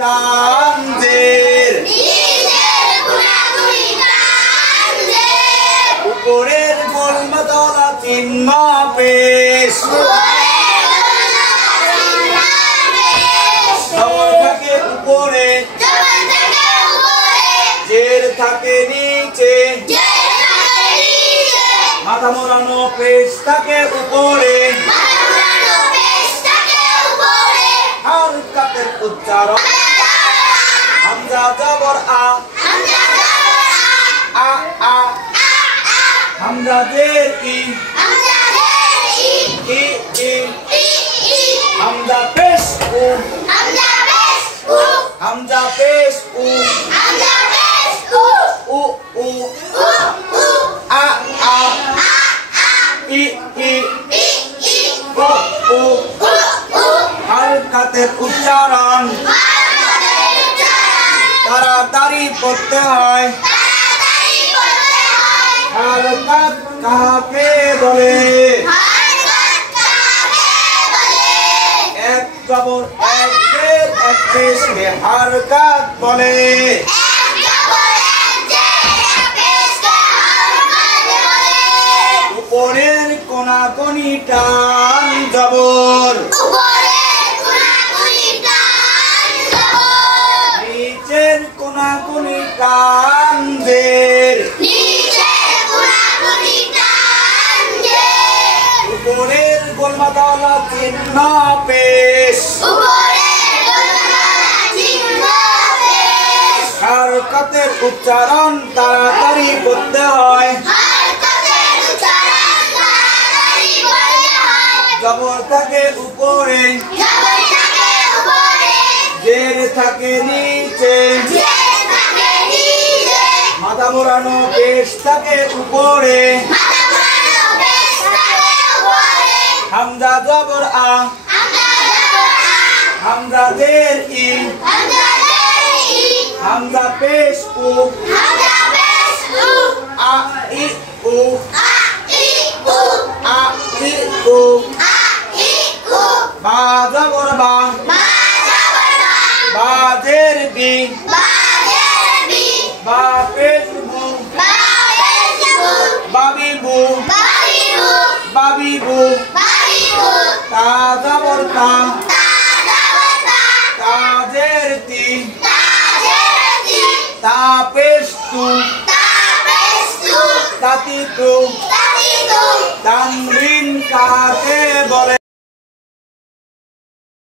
টানজের উপরের গোলমাতলা চিহ্ন পেশ থাকে উপরে জের থাকে নিচে মাথা মোড়ানো পেশ থাকে উপরে হালকাতের উচ্চারণ হামজা জবর আ আ আ হামজা জের ই ই ই হামজা পেশ উ হামজা পেশ উ উ উ আ আ ই ই উ উ হালকাতের উচ্চারণ তাড়াতাড়ি পড়তে হয় হালকাত কাকে বলে এক জবর এক জের এক পেশকে হালকাত বলে উপরের কোনাকুনি টান জবর নিচের কোনাকুনি টান জের উপরের গোলমাতলা চিহ্ন পেশ হারকাতের উচ্চারণ তাড়াতাড়ি করতে হয় জবর থাকে উপরে জের থাকে নিচে মাথা মোড়ানো পেশ থাকে উপরে হামজা জবর আ হামজা জের ই হামজা পেশ উ আ ই উ আ ই উ বা জবর বা বা জের বি বা পেশ বু বাবি বু বাবি বু তা জবর তা তা জের তি তা পেশ তু তাতি তু তানবিন কা